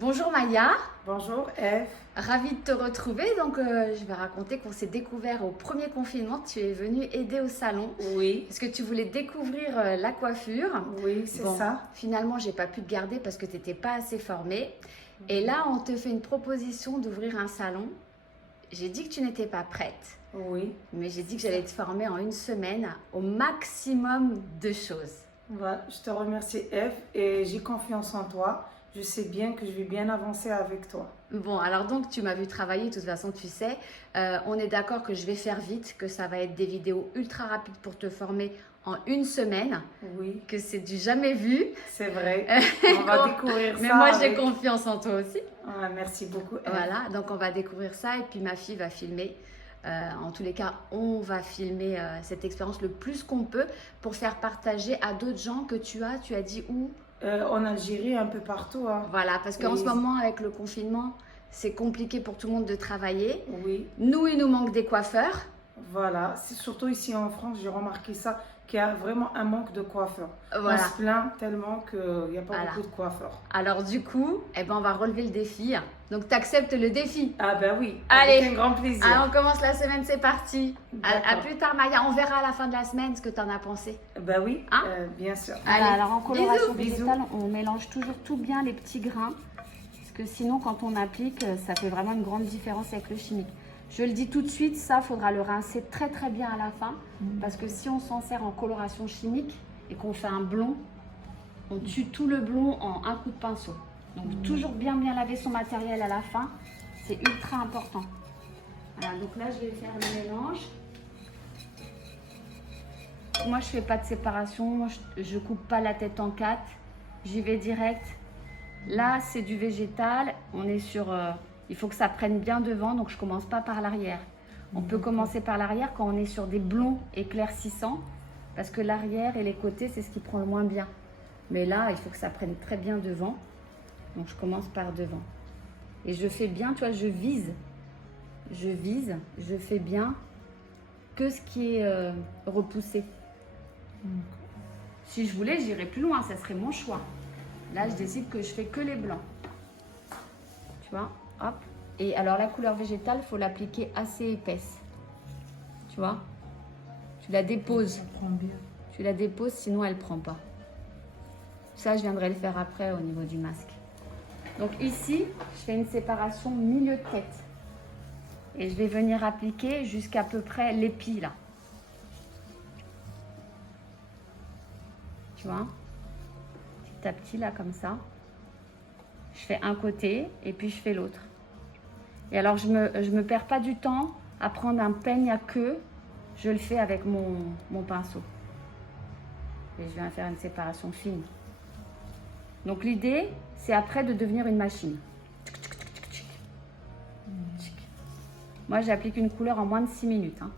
Bonjour Maya, Bonjour Eve. ravie de te retrouver. Donc je vais raconter qu'on s'est découvert au premier confinement. Tu es venue aider au salon Oui, parce que tu voulais découvrir la coiffure. oui, c'est ça. Finalement, j'ai pas pu te garder parce que tu n'étais pas assez formée. Et là, on te fait une proposition d'ouvrir un salon. J'ai dit que tu n'étais pas prête, Oui, mais j'ai dit que j'allais te former en une semaine au maximum de choses. voilà. Je te remercie Eve et j'ai confiance en toi. Je sais bien que je vais bien avancer avec toi. Bon, alors donc tu m'as vu travailler, de toute façon tu sais, on est d'accord que je vais faire vite, que ça va être des vidéos ultra rapides pour te former en une semaine, Oui, que c'est du jamais vu. c'est vrai. On va découvrir Mais ça moi j'ai avec... confiance en toi aussi. Ah, merci beaucoup Eve. Voilà, donc on va découvrir ça et puis ma fille va filmer. En tous les cas, on va filmer cette expérience le plus qu'on peut pour faire partager à d'autres gens que tu as dit où? En Algérie, un peu partout. Hein. Voilà, parce qu'en Et- ce moment, avec le confinement, c'est compliqué pour tout le monde de travailler. Oui, Nous, il nous manque des coiffeurs. voilà. C'est surtout ici en France, j'ai remarqué ça, qu'il y a vraiment un manque de coiffeurs. Voilà. On se plaint tellement qu'il n'y a pas Voilà. beaucoup de coiffeurs. Alors du coup, eh ben, on va relever le défi. Donc, tu acceptes le défi. Ah ben oui, Allez. avec un grand plaisir. Alors, on commence la semaine, c'est parti. À D'accord. plus tard, Maya. On verra à la fin de la semaine ce que tu en as pensé. Ben oui, Hein bien sûr. Allez, Alors en coloration bisous. végétale, on mélange toujours tout bien les petits grains. Parce que sinon, quand on applique, ça fait vraiment une grande différence avec le chimique. Je le dis tout de suite, ça, il faudra le rincer très très bien à la fin. Parce que si on s'en sert en coloration chimique et qu'on fait un blond, on tue tout le blond en un coup de pinceau. Donc toujours bien laver son matériel à la fin. C'est ultra important. Voilà, donc là, je vais faire le mélange. Moi, je fais pas de séparation. Moi, je coupe pas la tête en quatre. J'y vais direct. Là, c'est du végétal. On est sur... il faut que ça prenne bien devant, donc je commence pas par l'arrière. On peut commencer par l'arrière quand on est sur des blonds éclaircissants, parce que l'arrière et les côtés, c'est ce qui prend le moins bien. Mais là, il faut que ça prenne très bien devant. Donc, je commence par devant. Et je fais bien, tu vois, je vise. Je fais bien que ce qui est repoussé. Si je voulais, j'irais plus loin, ça serait mon choix. Là, je décide que je fais que les blancs. Tu vois, hop. Et alors, la couleur végétale, il faut l'appliquer assez épaisse. Tu vois, tu la déposes. Ça prend bien. Tu la déposes, sinon elle ne prend pas. Ça, je viendrai le faire après au niveau du masque. Donc ici, je fais une séparation milieu de tête. Et je vais venir appliquer jusqu'à peu près l'épi, là. Tu vois, petit à petit, là, comme ça. Je fais un côté et puis je fais l'autre. Et alors, je me perds pas du temps à prendre un peigne à queue. Je le fais avec mon pinceau. Et je viens faire une séparation fine. Donc, l'idée, c'est après de devenir une machine. Moi, j'applique une couleur en moins de 6 minutes. Hein.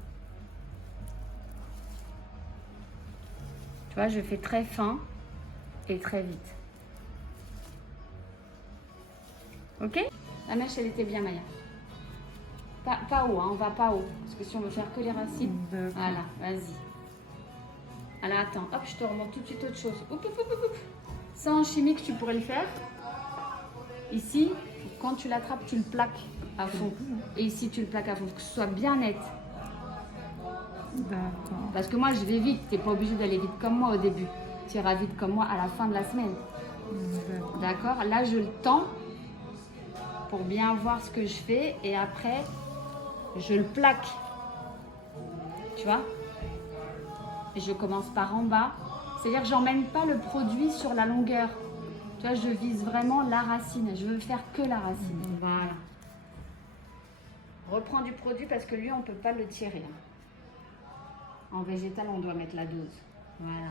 Tu vois, je fais très fin et très vite. Ok? La mèche, elle était bien, Maya. Pas haut, hein, on va pas haut. Parce que si on veut faire que les racines. D'accord. Voilà, vas-y. Alors attends, hop, je te remonte tout de suite autre chose. Oup, oup, oup, oup. Ça en chimique, tu pourrais le faire. Ici, quand tu l'attrapes, tu le plaques à fond. Et ici, tu le plaques à fond, que ce soit bien net. D'accord. Parce que moi, je vais vite. Tu n'es pas obligé d'aller vite comme moi au début. Tu iras vite comme moi à la fin de la semaine. D'accord? Là, je le tends pour bien voir ce que je fais. Et après, je le plaque. Tu vois? Et je commence par en bas. C'est-à-dire que j'emmène pas le produit sur la longueur. Tu vois, je vise vraiment la racine. Je veux faire que la racine. Voilà. Reprends du produit parce que lui, on ne peut pas le tirer. En végétal, on doit mettre la dose. Voilà.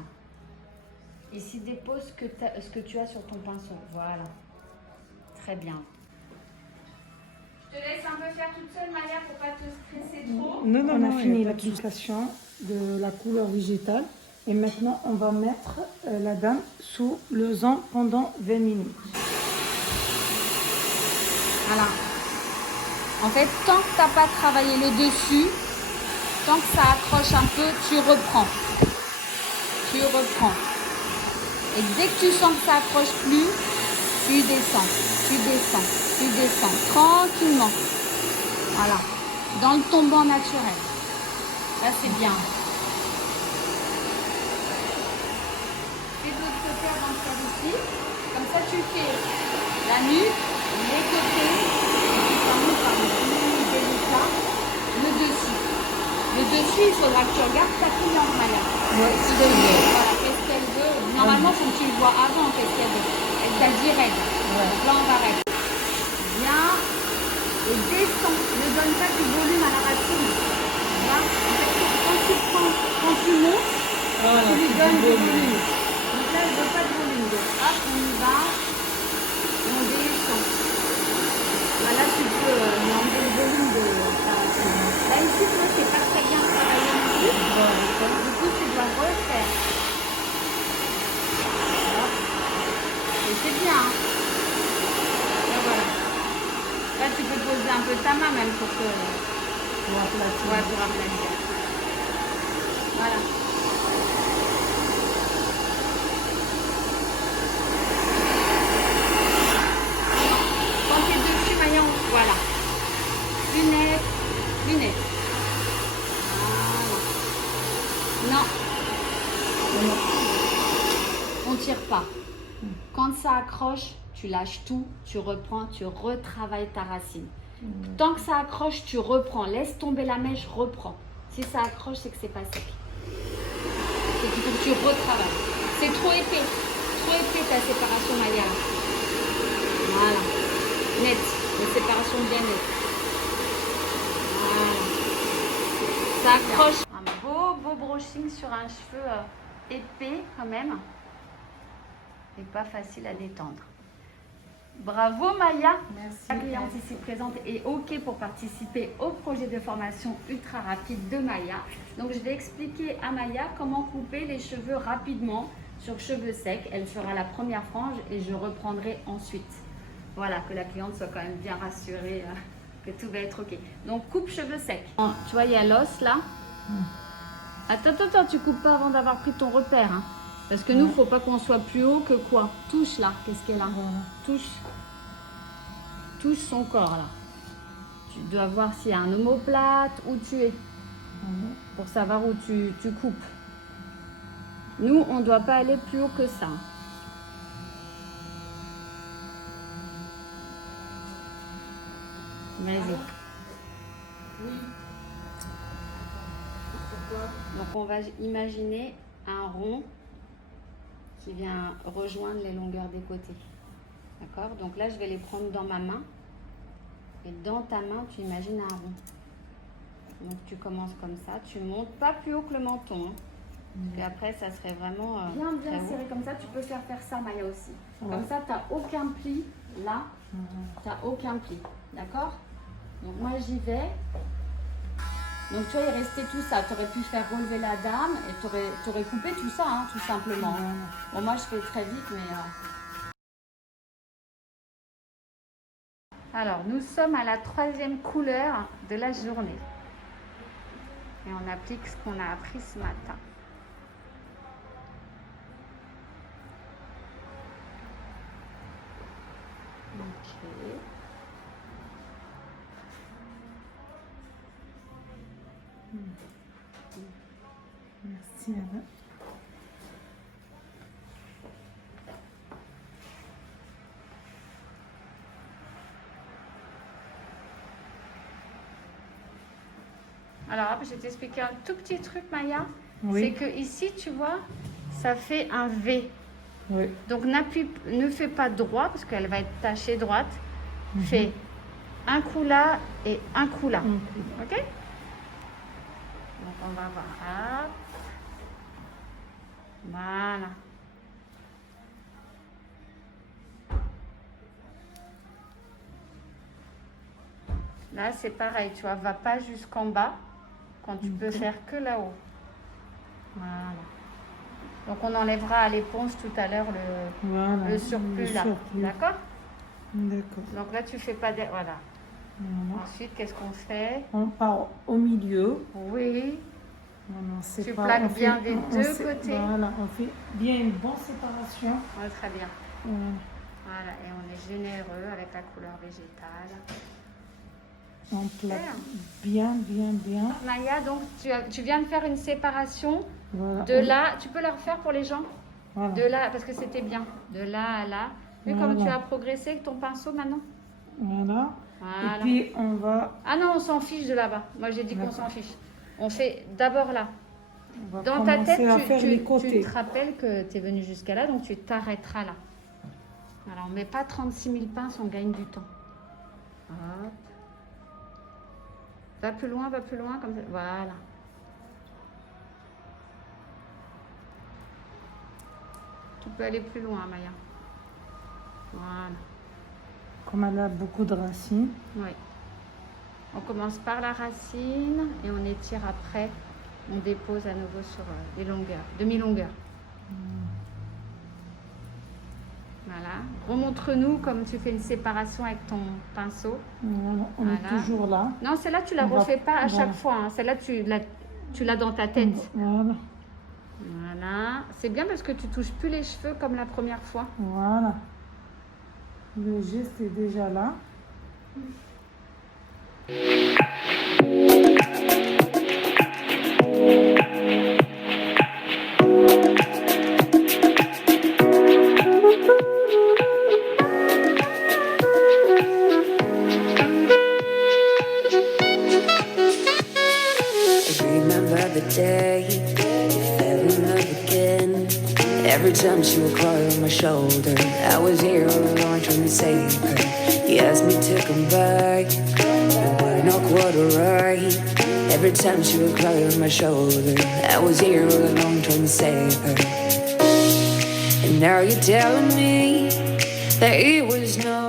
Ici, dépose ce que tu as sur ton pinceau. Voilà. Très bien. Je te laisse un peu faire toute seule, Maya, pour pas te stresser trop. Non, On a fini l'application de la couleur végétale et maintenant on va mettre la dame sous le zan pendant 20 minutes. Voilà. En fait, tant que tu n'as pas travaillé le dessus, tant que ça accroche un peu, tu reprends. Tu reprends. Et dès que tu sens que ça accroche plus, tu tu descends, tu descends, tu descends, tranquillement. Voilà, dans le tombant naturel. Là, c'est bien. Et de l'autre côté, avant de faire ici, comme ça, tu fais la nuque, les côtés, ça monte par le plus délicat, le dessus. Le dessus, il faudra que tu regardes ta cliente, Maya. Ouais, ce qu'elle veut. Voilà, qu'est-ce qu'elle veut. Normalement, il faut que tu le vois avant, qu'est-ce qu'elle veut. Elle t'a dit règle. Ouais. Donc là, on va règle. Bien. Et descends. Ne donne pas du volume à la racine. Là, quand tu montes, Voilà, tu lui c'est donnes du du volume. volume. Donc là, elle ne veut pas de volume. Donc, hop, on y va. Et on descend. Voilà, tu peux lui enlever le volume de ta racine. Là, ici, tu vois, c'est pas très bien travaillé non plus. Du coup, tu dois refaire. Voilà. Et c'est bien. Hein. Et voilà. Là, tu peux poser un peu ta main même pour que... Ouais, pour aplatir. Voilà. Quand tu es dessus, Maillon, voilà. Lunettes, lunettes. Voilà. Non. On tire pas. Quand ça accroche, tu lâches tout, tu reprends, tu retravailles ta racine. Tant que ça accroche, tu reprends. Laisse tomber la mèche, reprends. Si ça accroche, c'est que c'est pas sec. C'est qu'il faut que tu retravailles. C'est trop épais. Trop épais ta séparation Maya. Voilà. Net. Une séparation bien nette. Voilà. Ça accroche. Un beau brushing sur un cheveu épais quand même. Et pas facile à détendre. Bravo Maya. Merci. La cliente ici présente est OK pour participer au projet de formation ultra rapide de Maya. Donc je vais expliquer à Maya comment couper les cheveux rapidement sur cheveux secs. Elle fera la première frange et je reprendrai ensuite. Voilà, que la cliente soit quand même bien rassurée que tout va être OK. Donc coupe cheveux secs. Tu vois, il y a l'os là. Attends, tu coupes pas avant d'avoir pris ton repère. Hein. Parce que nous, il ne faut pas qu'on soit plus haut que quoi. Touche là, qu'est-ce qu'elle a? Touche son corps là. Tu dois voir s'il y a un omoplate, où tu es. Pour savoir où tu coupes. Nous, on ne doit pas aller plus haut que ça. Vas-y. Donc on va imaginer un rond qui vient rejoindre les longueurs des côtés. D'accord? Donc là, je vais les prendre dans ma main. Et dans ta main, tu imagines un rond. Donc tu commences comme ça. Tu montes pas plus haut que le menton. Hein. Parce qu'après, ça serait vraiment bien serré comme ça. Tu peux faire ça, Maya, aussi. Ouais. Comme ça, tu n'as aucun pli. Là, tu n'as aucun pli. D'accord? Donc moi, j'y vais. Donc tu vois, il restait tout ça. Tu aurais pu faire relever la dame et tu aurais coupé tout ça, hein, tout simplement. Bon, moi, je fais très vite, mais... Alors, nous sommes à la 3e couleur de la journée. Et on applique ce qu'on a appris ce matin. Ok. Merci, Anna. Alors, je vais t'expliquer un tout petit truc, Maya. Oui. C'est que ici, tu vois, ça fait un V. Oui. Donc, ne fais pas droit, parce qu'elle va être tachée droite. Fais un coup là et un coup là. Ok? Donc, on va voir. Hop. Voilà. Là, c'est pareil, tu vois, va pas jusqu'en bas quand tu peux faire que là-haut. Voilà. Donc, on enlèvera à l'éponge tout à l'heure le surplus là. D'accord? D'accord. Donc là, tu fais pas de... Voilà. Ensuite, qu'est-ce qu'on fait? On part au milieu. Oui. Tu pas, plaques bien des deux côtés. Voilà, on fait bien une bonne séparation. Ouais, très bien. Voilà, et on est généreux avec la couleur végétale. On plaque bien, bien, bien. Maya, donc tu viens de faire une séparation Voilà. de là. Tu peux le refaire pour les gens? Voilà. De là, parce que c'était bien. De là à là. Vu Voilà. comme tu as progressé avec ton pinceau maintenant? Voilà. Voilà. Et puis, on va, Ah non, on s'en fiche de là-bas. Moi, j'ai dit qu'on s'en fiche. On fait d'abord là. on va Dans ta tête, commencer à faire les tu côtés. te rappelles que tu es venu jusqu'à là, donc tu t'arrêteras là. Alors, on ne met pas 36 000 pinces, on gagne du temps. Hop. Va plus loin, comme ça. Voilà. Tu peux aller plus loin, Maya. Voilà. Comme elle a beaucoup de racines. Oui. On commence par la racine et on étire après. On dépose à nouveau sur les longueurs, demi-longueur. Voilà. Remontre-nous comme tu fais une séparation avec ton pinceau. Voilà. On est Voilà. toujours là. Non, celle-là, tu la On va- refais pas à voilà. chaque fois. Hein. Celle-là, tu l'as dans ta tête. Voilà. Voilà. C'est bien parce que tu touches plus les cheveux comme la première fois. Voilà. Le geste est déjà là. Remember the day you fell in love again. Every time she would cry on my shoulder, I was here all along trying to save her. He asked me to come back, but we're not quite alright. Every time she would cry on my shoulder, I was here all along trying to save her. And now you're telling me that it was not